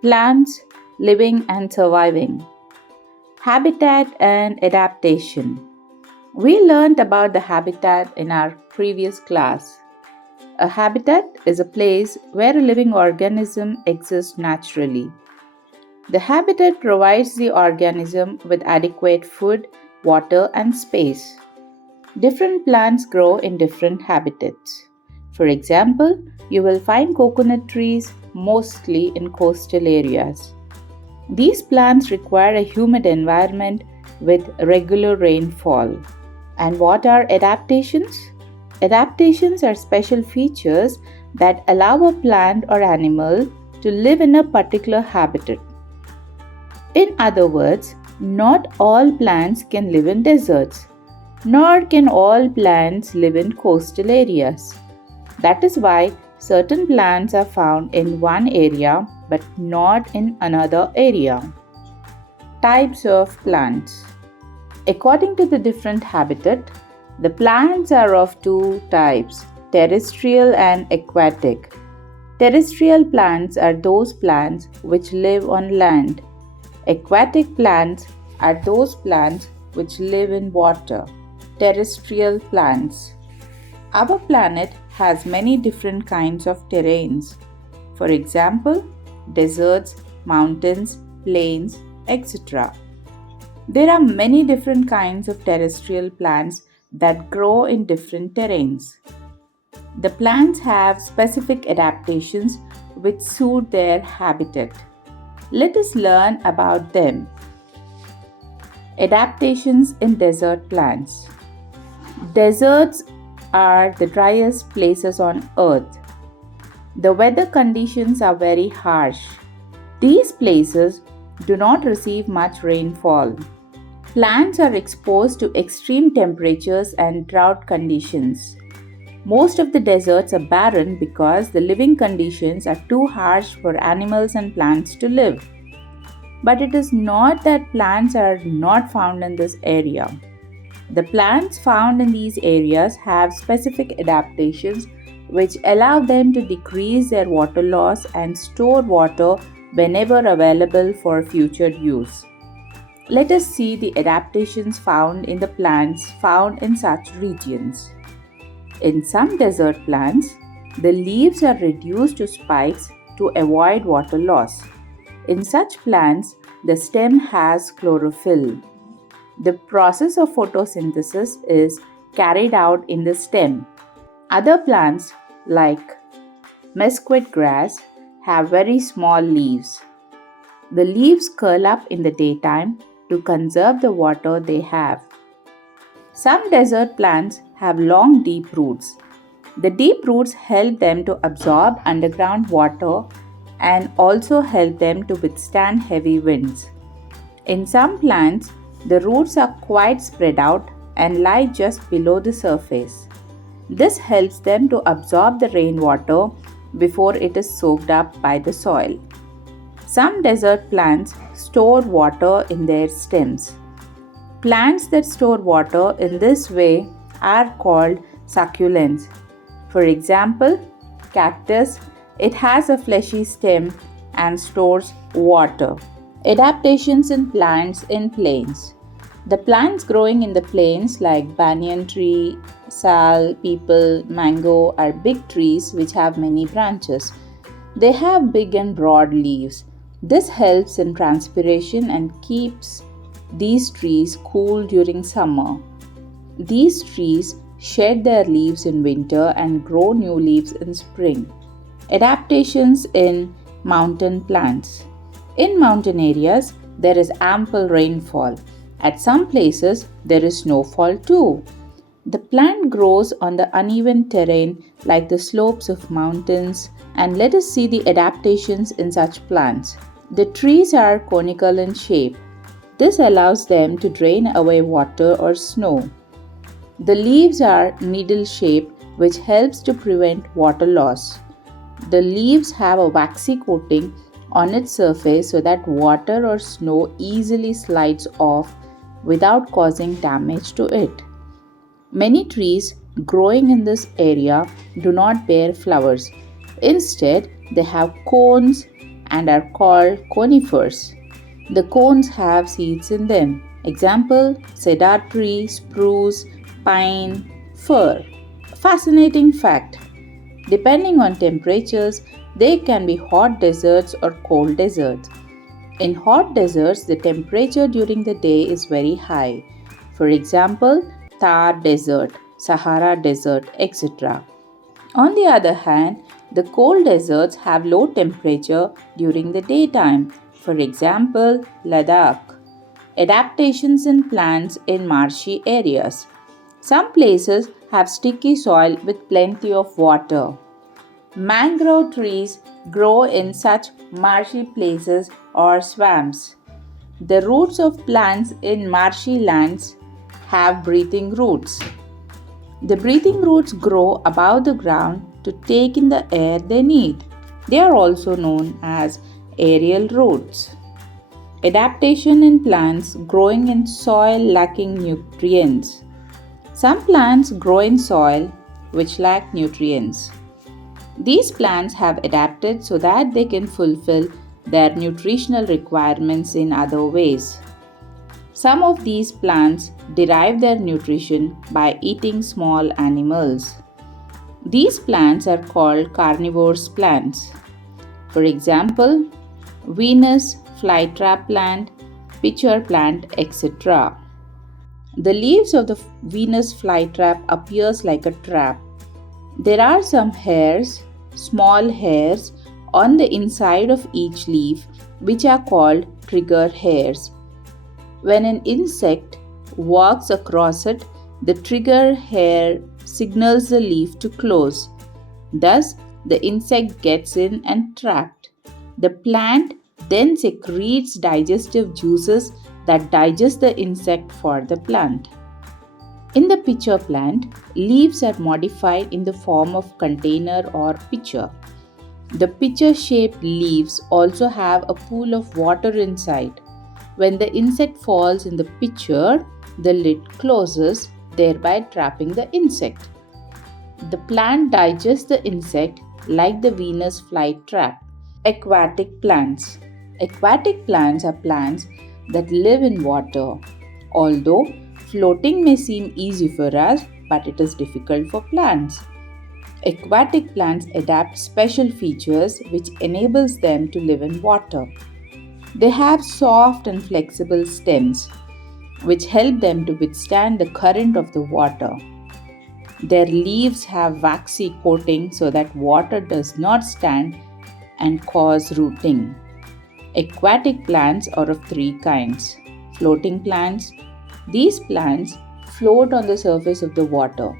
Plants living and surviving. Habitat and adaptation. We learned about the habitat in our previous class. A habitat is a place where a living organism exists naturally. The habitat provides the organism with adequate food, water, and space. Different plants grow in different habitats. For example, you will find coconut trees mostly in coastal areas. These plants require a humid environment with regular rainfall. And what are adaptations? Adaptations are special features that allow a plant or animal to live in a particular habitat. In other words, not all plants can live in deserts, nor can all plants live in coastal areas. That is why certain plants are found in one area but not in another area. Types of plants. According to the different habitat, the plants are of two types, terrestrial and aquatic. Terrestrial plants are those plants which live on land. Aquatic plants are those plants which live in water. Terrestrial plants. Our planet has many different kinds of terrains. For example, deserts, mountains, plains, etc. There are many different kinds of terrestrial plants that grow in different terrains. The plants have specific adaptations which suit their habitat. Let us learn about them. Adaptations in desert plants. Deserts are the driest places on earth. The weather conditions are very harsh. These places do not receive much rainfall. Plants are exposed to extreme temperatures and drought conditions. Most of the deserts are barren because the living conditions are too harsh for animals and plants to live. But it is not that plants are not found in this area. The plants found in these areas have specific adaptations which allow them to decrease their water loss and store water whenever available for future use. Let us see the adaptations found in the plants found in such regions. In some desert plants, the leaves are reduced to spikes to avoid water loss. In such plants, the stem has chlorophyll. The process of photosynthesis is carried out in the stem. Other plants, like mesquite grass, have very small leaves. The leaves curl up in the daytime to conserve the water they have. Some desert plants have long, deep roots. The deep roots help them to absorb underground water and also help them to withstand heavy winds. In some plants, the roots are quite spread out and lie just below the surface. This helps them to absorb the rainwater before it is soaked up by the soil. Some desert plants store water in their stems. Plants that store water in this way are called succulents. For example, cactus, it has a fleshy stem and stores water. Adaptations in plants in plains. The plants growing in the plains like banyan tree, sal, peepal, mango are big trees which have many branches. They have big and broad leaves. This helps in transpiration and keeps these trees cool during summer. These trees shed their leaves in winter and grow new leaves in spring. Adaptations in mountain plants. In mountain areas, there is ample rainfall. At some places, there is snowfall too. The plant grows on the uneven terrain like the slopes of mountains, and let us see the adaptations in such plants. The trees are conical in shape. This allows them to drain away water or snow. The leaves are needle-shaped, which helps to prevent water loss. The leaves have a waxy coating on its surface so that water or snow easily slides off without causing damage to it. Many trees growing in this area do not bear flowers. Instead, they have cones and are called conifers. The cones have seeds in them. Example: cedar tree, spruce, pine, fir. Fascinating fact: depending on temperatures, they can be hot deserts or cold deserts. In hot deserts, the temperature during the day is very high. For example, Thar Desert, Sahara Desert, etc. On the other hand, the cold deserts have low temperature during the daytime. For example, Ladakh. Adaptations in plants in marshy areas. Some places have sticky soil with plenty of water. Mangrove trees grow in such marshy places or swamps. The roots of plants in marshy lands have breathing roots. The breathing roots grow above the ground to take in the air they need. They are also known as aerial roots. Adaptation in plants growing in soil lacking nutrients. Some plants grow in soil which lack nutrients. These plants have adapted so that they can fulfill their nutritional requirements in other ways. Some of these plants derive their nutrition by eating small animals. These plants are called carnivorous plants. For example, Venus flytrap plant, pitcher plant, etc. The leaves of the Venus flytrap appears like a trap. There are some hairs, small hairs, on the inside of each leaf, which are called trigger hairs. When an insect walks across it, the trigger hair signals the leaf to close. Thus, the insect gets in and trapped. The plant then secretes digestive juices that digest the insect for the plant. In the pitcher plant, leaves are modified in the form of container or pitcher. The pitcher-shaped leaves also have a pool of water inside. When the insect falls in the pitcher, the lid closes, thereby trapping the insect. The plant digests the insect like the Venus flytrap. Aquatic plants. Aquatic plants are plants that live in water. Although floating may seem easy for us, but it is difficult for plants. Aquatic plants adapt special features which enables them to live in water. They have soft and flexible stems which help them to withstand the current of the water. Their leaves have waxy coating so that water does not stand and cause rooting. Aquatic plants are of three kinds. Floating plants. These plants float on the surface of the water.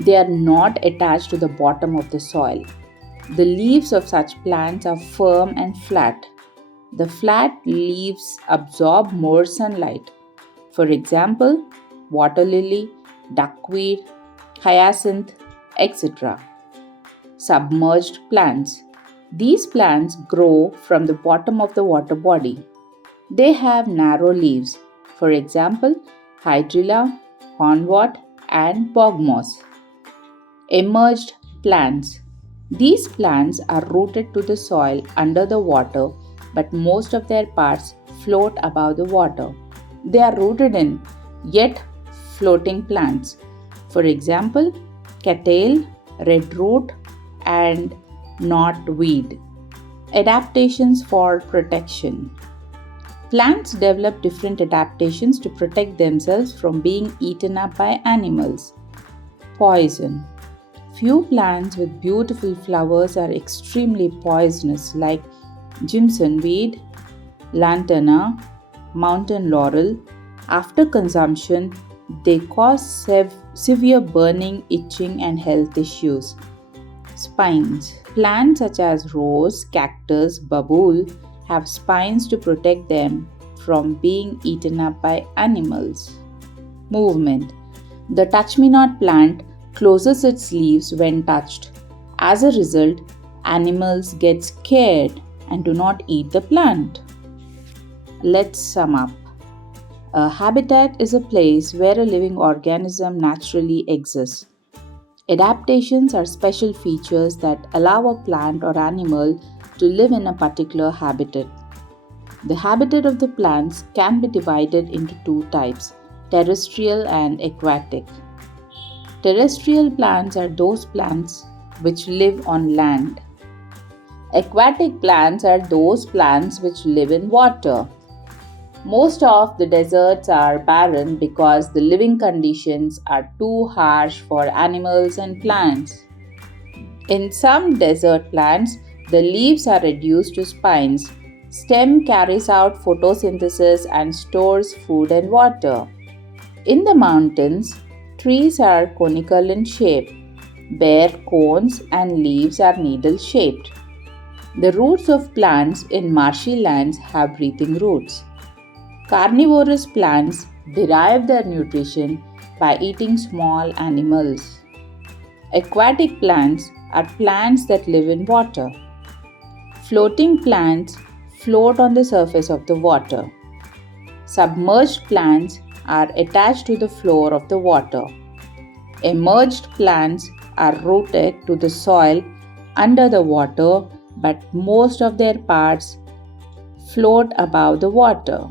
They are not attached to the bottom of the soil. The leaves of such plants are firm and flat. The flat leaves absorb more sunlight. For example, water lily, duckweed, hyacinth, etc. Submerged plants. These plants grow from the bottom of the water body. They have narrow leaves. For example, hydrilla, hornwort, and bog moss. Emerged plants. These plants are rooted to the soil under the water, but most of their parts float above the water. They are rooted in, yet floating plants. For example, cattail, redroot, and knotweed. Adaptations for protection. Plants develop different adaptations to protect themselves from being eaten up by animals. Poison. Few plants with beautiful flowers are extremely poisonous, like Jimson weed, lantana, mountain laurel. After consumption, they cause severe burning, itching, and health issues. Spines. Plants such as rose, cactus, babool have spines to protect them from being eaten up by animals. Movement. The touch-me-not plant closes its leaves when touched. As a result, animals get scared and do not eat the plant. Let's sum up. A habitat is a place where a living organism naturally exists. Adaptations are special features that allow a plant or animal to live in a particular habitat. The habitat of the plants can be divided into two types, terrestrial and aquatic. Terrestrial plants are those plants which live on land. Aquatic plants are those plants which live in water. Most of the deserts are barren because the living conditions are too harsh for animals and plants. In some desert plants, the leaves are reduced to spines. Stem carries out photosynthesis and stores food and water. In the mountains, trees are conical in shape. Bare cones and leaves are needle shaped. The roots of plants in marshy lands have breathing roots. Carnivorous plants derive their nutrition by eating small animals. Aquatic plants are plants that live in water. Floating plants float on the surface of the water. Submerged plants are attached to the floor of the water. Emerged plants are rooted to the soil under the water, but most of their parts float above the water.